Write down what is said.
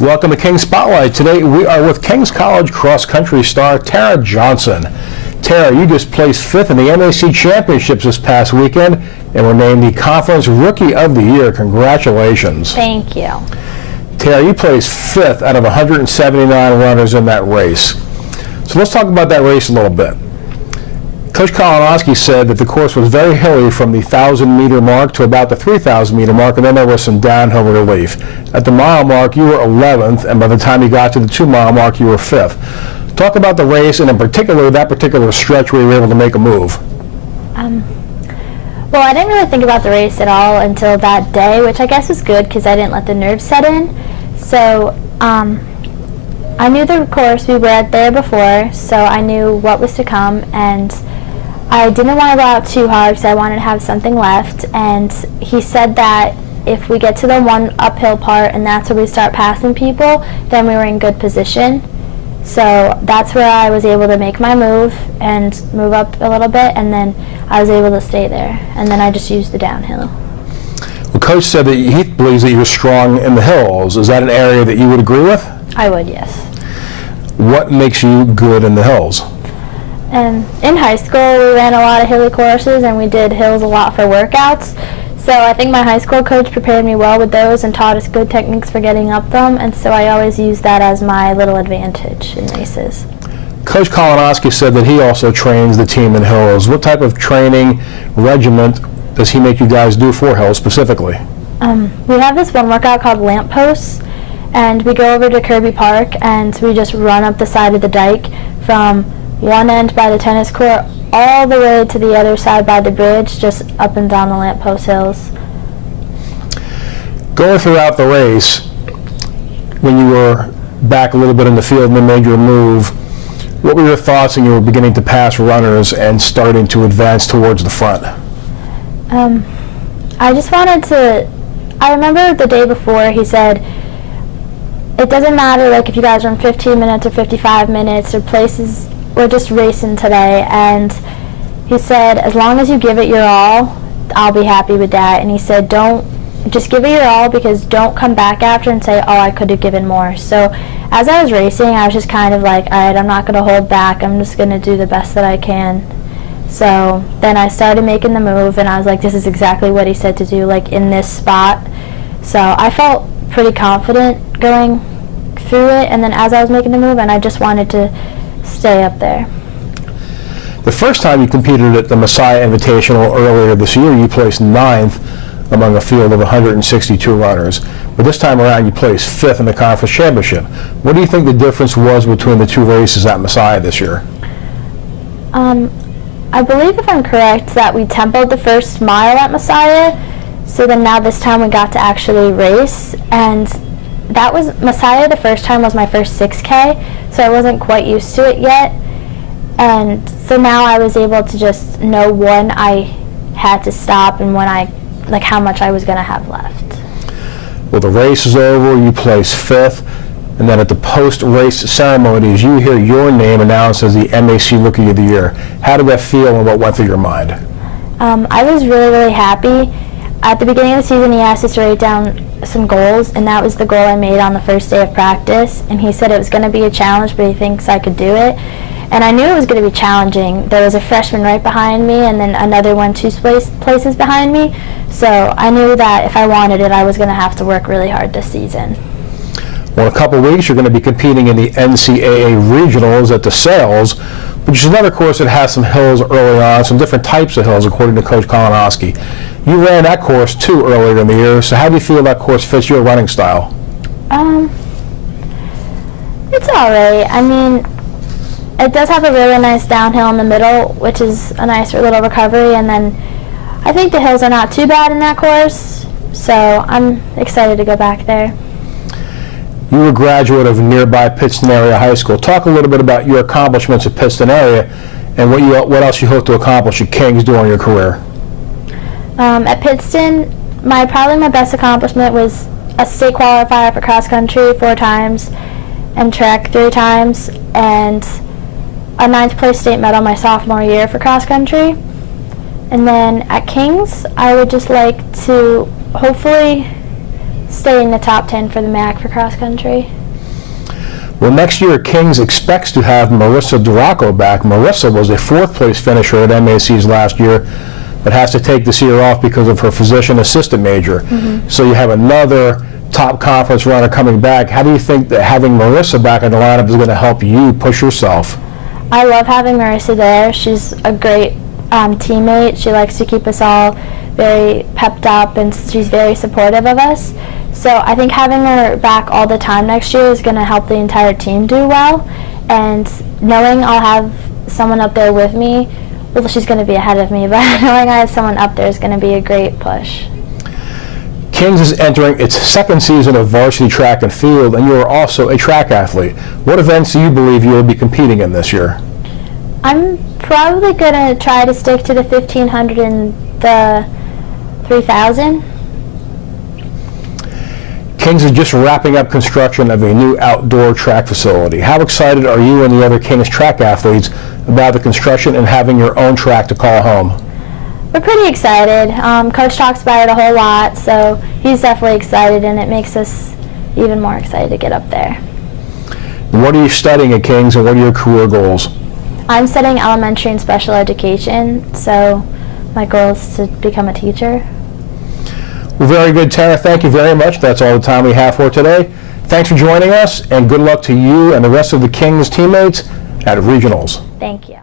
Welcome to Kings Spotlight. Today we are with Kings College cross-country star Tara Johnson. Tara, you just placed 5th in the MAC Championships this past weekend and were named the Conference Rookie of the Year. Congratulations. Thank you. Tara, you placed 5th out of 179 runners in that race. So let's talk about that race a little bit. Coach Kalinowski said that the course was very hilly from the 1,000-meter mark to about the 3,000-meter mark, and then there was some downhill relief. At the mile mark, you were 11th, and by the time you got to the 2-mile mark, you were 5th. Talk about the race, and in particular, that particular stretch where you were able to make a move. Well, I didn't really think about the race at all until that day, which I guess was good because I didn't let the nerves set in. So I knew the course. We were there before, so I knew what was to come, and I didn't want to go out too hard because I wanted to have something left. And he said that if we get to the one uphill part and that's where we start passing people, then we were in good position. So that's where I was able to make my move and move up a little bit, and then I was able to stay there. And then I just used the downhill. Well, Coach said that he believes that you were strong in the hills. Is that an area that you would agree with? I would, yes. What makes you good in the hills? In high school, we ran a lot of hilly courses, and we did hills a lot for workouts. So I think my high school coach prepared me well with those and taught us good techniques for getting up them, and so I always use that as my little advantage in races. Coach Kalinowski said that he also trains the team in hills. What type of training regiment does he make you guys do for hills specifically? We have this one workout called Lampposts, and we go over to Kirby Park and we just run up the side of the dike from one end by the tennis court all the way to the other side by the bridge, just up and down the Lamppost hills. Going throughout the race, when you were back a little bit in the field and then made your move, what were your thoughts when you were beginning to pass runners and starting to advance towards the front? I just wanted to, I remember the day before he said, it doesn't matter like if you guys run 15 minutes or 55 minutes or places, we're just racing today. And he said, as long as you give it your all, I'll be happy with that. And he said, just give it your all, because don't come back after and say, oh, I could have given more. So as I was racing, I was just kind of like, all right, I'm not going to hold back. I'm just going to do the best that I can. So then I started making the move, and I was like, this is exactly what he said to do, like in this spot. So I felt pretty confident going through it, and then as I was making the move, and I just wanted to stay up there. The first time you competed at the Messiah Invitational earlier this year, you placed 9th among a field of 162 runners. But this time around, you placed 5th in the conference championship. What do you think the difference was between the two races at Messiah this year? I believe, if I'm correct, that we tempoed the first mile at Messiah, so then now this time we got to actually race, and that was Messiah the first time was my first 6K, so I wasn't quite used to it yet, and so now I was able to just know when I had to stop and when like how much I was going to have left. Well, the race is over, you placed 5th, and then at the post-race ceremonies, you hear your name announced as the MAC Rookie of the Year. How did that feel, and what went through your mind? I was really, really happy. At the beginning of the season, he asked us to write down some goals, and that was the goal I made on the first day of practice. And he said it was going to be a challenge, but he thinks I could do it. And I knew it was going to be challenging. There was a freshman right behind me, and then another one two places behind me. So I knew that if I wanted it, I was going to have to work really hard this season. Well, in a couple of weeks, you're going to be competing in the NCAA Regionals at DeSales, which is another course that has some hills early on, some different types of hills, according to Coach Kalinowski. You ran that course, too, earlier in the year, so how do you feel that course fits your running style? It's all right. I mean, it does have a really nice downhill in the middle, which is a nice little recovery, and then I think the hills are not too bad in that course, so I'm excited to go back there. You were a graduate of nearby Pittston Area High School. Talk a little bit about your accomplishments at Pittston Area and what else you hope to accomplish at Kings during your career. At Pittston, probably my best accomplishment was a state qualifier for cross country 4 times and track 3 times, and a 9th place state medal my sophomore year for cross country. And then at Kings, I would just like to hopefully stay in the top 10 for the MAC for cross country. Well, next year, Kings expects to have Marissa Duraco back. Marissa was a 4th place finisher at MACs last year, but has to take this year off because of her physician assistant major. So you have another top conference runner coming back. How do you think that having Marissa back in the lineup is going to help you push yourself? I love having Marissa there. She's a great teammate. She likes to keep us all very pepped up, and she's very supportive of us. So I think having her back all the time next year is going to help the entire team do well. And knowing I'll have someone up there with me, well, she's going to be ahead of me, but knowing I have someone up there is going to be a great push. Kings is entering its 2nd season of varsity track and field, and you are also a track athlete. What events do you believe you will be competing in this year? I'm probably going to try to stick to the 1500 and the 3000. Kings is just wrapping up construction of a new outdoor track facility. How excited are you and the other Kings track athletes about the construction and having your own track to call home? We're pretty excited. Coach talks about it a whole lot, so he's definitely excited, and it makes us even more excited to get up there. What are you studying at Kings, and what are your career goals? I'm studying elementary and special education, so my goal is to become a teacher. Well, very good, Tara. Thank you very much. That's all the time we have for today. Thanks for joining us, and good luck to you and the rest of the Kings teammates at regionals. Thank you.